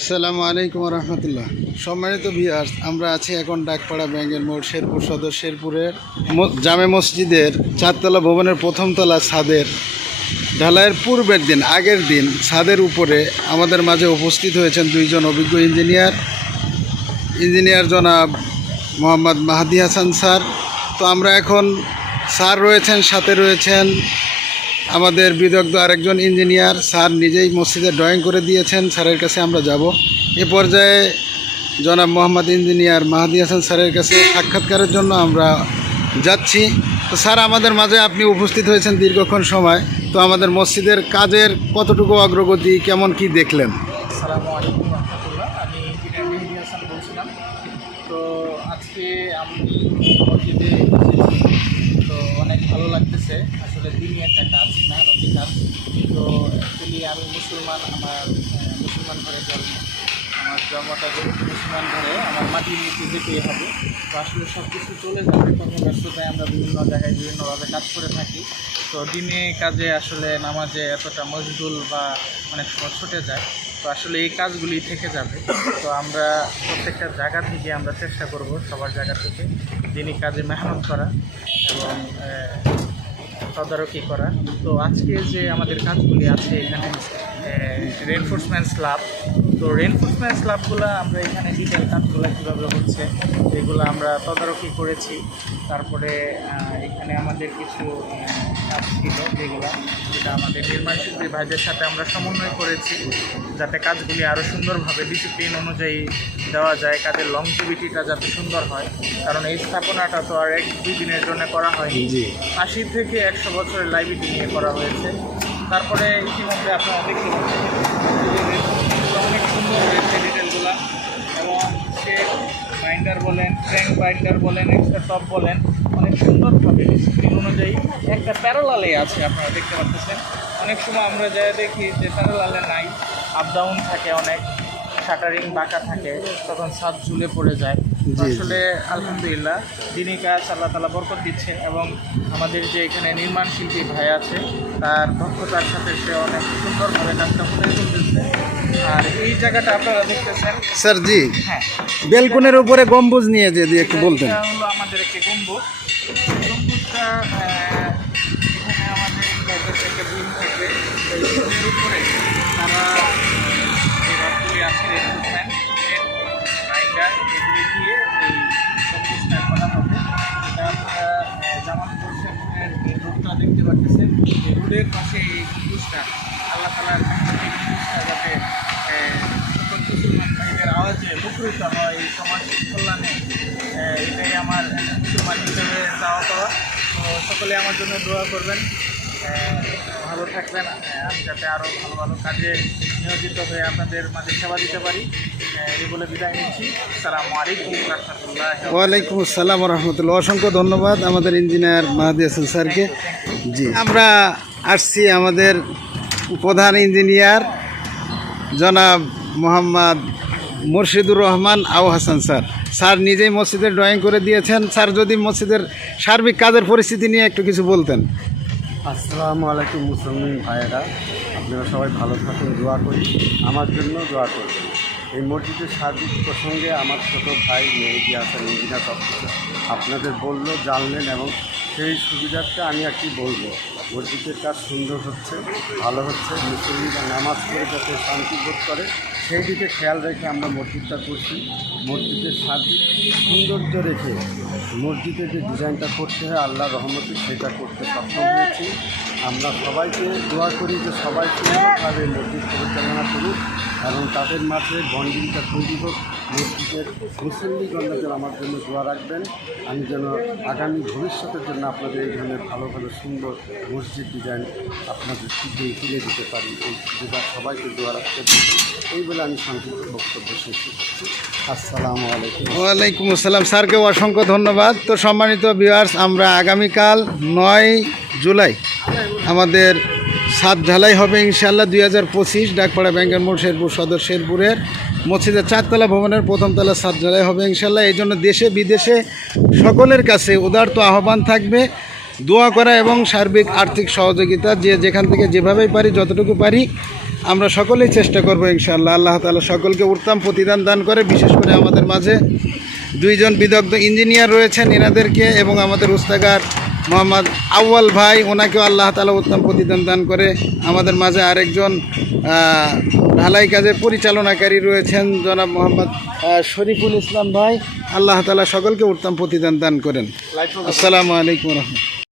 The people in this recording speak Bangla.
আসসালামু আলাইকুম রহমতুল্লাহ। সম্মানিত ভিউয়ার্স, আমরা আছি এখন ডাকপাড়া ব্যাঙ্গের মোড় শেরপুর সদর শেরপুরের জামে মসজিদের চারতলা ভবনের প্রথম তলা ছাদের ঢালাইয়ের পূর্বের দিন আগের দিন ছাদের উপরে আমাদের মাঝে উপস্থিত হয়েছেন দুইজন অভিজ্ঞ ইঞ্জিনিয়ার জনাব মোহাম্মদ মাহাদি হাসান স্যার। তো আমরা এখন স্যার রয়েছেন, সাথে রয়েছেন আমাদের বিদগ্ধ আরেকজন ইঞ্জিনিয়ার। স্যার নিজেই মসজিদে ড্রয়িং করে দিয়েছেন, স্যারের কাছে আমরা যাব। এ পর্যায়ে জনাব মোহাম্মদ ইঞ্জিনিয়ার মাহাদি হাসান স্যারের কাছে সাক্ষাৎকারের জন্য আমরা যাচ্ছি। তো স্যার, আমাদের মাঝে আপনি উপস্থিত হয়েছেন দীর্ঘক্ষণ সময়, তো আমাদের মসজিদের কাজের কতটুকু অগ্রগতি, কেমন কি দেখলেন? আসসালামু আলাইকুম রহমতুল্লাহ। আমি ইঞ্জিনিয়ার মেহেদি হাসান বলছিলাম। তো আজকে আমি মসজিদে এসেছি, তো অনেক ভালো লাগতেছে। আসলে দিনই একটা কাজ, মেহনতি কাজ। তো অ্যাকচুয়ালি আমি মুসলমান, আমার মুসলমান ঘরে জন্ম, আমার জন্মটা যেহেতু মুসলমান ঘরে, আমার মাটির নিচে যেতেই হবে। তো আসলে সব কিছু চলে যাবে, কর্মব্যস্ততায় আমরা বিভিন্ন জায়গায় বিভিন্নভাবে কাজ করে থাকি। তো দিনে কাজে আসলে নামাজে এতটা মশগুল বা অনেক সময় ছুটে যায়। তো আসলে এই কাজগুলি থেকে যাবে। তো আমরা প্রত্যেকটা জায়গা থেকে আমরা চেষ্টা করব, সবার জায়গা থেকে দিনই কাজে মেহনত করা এবং তদারকি করা। তো আজকে যে আমাদের কাজগুলি আছে এখানে, রেনফোর্সমেন্ট স্ল্যাব, তো রেনফোর্সমেন্ট স্ল্যাবগুলো আমরা এখানে ডিটেল কাজগুলো কীভাবে হচ্ছে এগুলো আমরা তদারকি করেছি। তারপরে এখানে আমাদের কিছু কাজ ছিল যেটা আমাদের নির্মাণ শিল্পী ভাইদের সাথে আমরা সমন্বয় করেছি, যাতে কাজগুলি আরও সুন্দরভাবে ডিসিপ্লিন অনুযায়ী দেওয়া যায়, কাজের লংজিভিটিটা যাতে সুন্দর হয়। কারণ এই স্থাপনাটা তো আর 1-2 দিনের জন্য করা হয়নি, 80 থেকে 100 বছরের লাইবিলিটি নিয়ে করা হয়েছে। তারপরে ইতিমধ্যে আপনারা দেখতে পাচ্ছেন অনেক সুন্দর হয়েছে ডিটেলগুলো, এবং সে বাইন্ডার বলেন, ক্র্যাঙ্ক বাইন্ডার বলেন, এক্সট্রা টপ বলেন, অনেক সুন্দরভাবে ডিসিপ্লিন অনুযায়ী একটা প্যারালালে আছে। আপনারা দেখতে পাচ্ছেন অনেক সময় আমরা যা দেখি যে প্যারালালে নাই, আপ ডাউন থাকে, অনেক শাটারিং বাঁকা থাকে, তখন ছাদ ঝুলে পড়ে যায়। আসলে আলহামদুলিল্লাহ দিনই কাজ আল্লাহ তাআলা বরকত দিচ্ছে, এবং আমাদের যে এখানে নির্মাণ শিল্পী ভাই আছে তার দক্ষতার সাথে সে অনেক সুন্দরভাবে কাজটা ফুটিয়ে তুলতেছে। আর এই জায়গাটা আপনারা দেখতেছেন স্যার জি, হ্যাঁ, বেলকনের উপরে গম্বুজ নিয়ে যদি একটু বলতেন। এটা হলো আমাদের একটি গম্বুজ। গম্বুজটা এখানে আমাদের একটা বিম থাকবে, এই বিমের উপরে তারা যে রডগুলি আছে রেনফোর্সমেন্ট বাইন্ডার এগুলি দিয়ে এই গম্বুজটা করা হবে। এটা আপনারা জামাত পোর্শনের যে রোডটা দেখতে পাচ্ছেন, এই রোডের পাশে এই গম্বুজটা আল্লাহ তাআলার এই গম্বুজটা যাতে মুসলমান ভাইদের আওয়াজে মুখরিত হয় এই সমাজ কল্যাণে, এটাই আমার মুসলমান হিসেবে চাওয়া পাওয়া। তো সকলে আমার জন্য দোয়া করবেন, ভালো থাকবেন, আমি যাতে আরও ভালো ভালো কাজে নিয়োজিত হয়ে আপনাদের মাঝে সেবা দিতে পারি। এই বলে বিদায় নিচ্ছি। আসসালামু আলাইকুম রহমতুল্লাহ। ওয়ালাইকুম আসসালাম রহমতুল্লাহ। অসংখ্য ধন্যবাদ আমাদের ইঞ্জিনিয়ার মাহাদি হাসান স্যারকে। জি, আমরা আসছি আমাদের প্রধান ইঞ্জিনিয়ার জনাব মোহাম্মদ মুর্শিদুর রহমান আউ হাসান স্যার। স্যার নিজেই মসজিদের ড্রয়িং করে দিয়েছেন। স্যার, যদি মসজিদের সার্বিক কাজের পরিস্থিতি নিয়ে একটু কিছু বলতেন। আসসালামু আলাইকুম মুসলমান ভাইয়েরা, আপনারা সবাই ভালো থাকুন, দোয়া করি, আমার জন্য দোয়া করবেন। এই মসজিদের সার্বিক প্রসঙ্গে আমার ছোটো ভাই মেহেদি হাসান ইঞ্জিনিয়ার সব কিছু আপনাদের বললো, জানলেন, এবং সেই সুবিধার্থে আমি আর কি বলবো, মসজিদের কাজ সুন্দর হচ্ছে, ভালো হচ্ছে। মুসলিমরা নামাজ পড়ে যাতে শান্তি বোধ করে সেই দিকে খেয়াল রেখে আমরা মসজিদটা করছি। মসজিদের সার্বিক সৌন্দর্য রেখে মসজিদের যে ডিজাইনটা করতে হয় আল্লাহর রহমতে সেটা করতে সক্ষম হয়েছি। আমরা সবাইকে দোয়া করি যে সবাই সুন্দরভাবে মসজিদ পরিচালনা করুক এবং তাদের মাঝে বন্ডিংটা তৈরি হোক। মসজিদের মুসল্লিগণরা যেন আমার জন্য দোয়া রাখবেন, আমি যেন আগামী ভবিষ্যতের জন্য আপনাদের এই ধরনের ভালো ভালো সুন্দর মসজিদ ডিজাইন আপনাদের তুলে দিতে পারি। এই সুবিধা সবাইকে দোয়া রাখতে পারি। এই বলে আমি সংক্ষিপ্ত বক্তব্য শেষ করছি। আসসালামু আলাইকুম। ওয়ালাইকুম আসসালাম। স্যারকেও অসংখ্য ধন্যবাদ। তো সম্মানিত ভিউয়ার্স, আমরা আগামীকাল 9 জুলাই আমাদের ছাদ ঢালাই হবে ইনশাআল্লাহ 2025 ডাকপাড়া ব্যাঙ্গের মোড় শেরপুর সদর শেরপুরের মসজিদের চারতলা ভবনের প্রথম তলা ছাদ ঢালাই হবে ইনশাআল্লাহ। এই জন্য দেশে বিদেশে সকলের কাছে উদারত আহ্বান থাকবে দোয়া করা এবং সার্বিক আর্থিক সহযোগিতা, যে যেখান থেকে যেভাবেই পারি যতটুকু পারি আমরা সকলেই চেষ্টা করবো ইনশাআল্লাহ। আল্লাহ তাআলা সকলকে উত্তম প্রতিদান দান করে। বিশেষ করে আমাদের মাঝে দুইজন বিদগ্ধ ইঞ্জিনিয়ার রয়েছেন, এনাদেরকে এবং আমাদের উস্তাগার মোহাম্মদ আউয়াল ভাই, ওনাকেও আল্লাহ তাআলা উত্তম প্রতিদান দান করে। আমাদের মাঝে আরেকজন ঢালাই কাজের পরিচালনাকারী রয়েছেন জনাব মোহাম্মদ শরীফুল ইসলাম ভাই। আল্লাহ তাআলা সকলকে উত্তম প্রতিদান দান করেন। আসসালামু আলাইকুম রহমতুল্লাহ।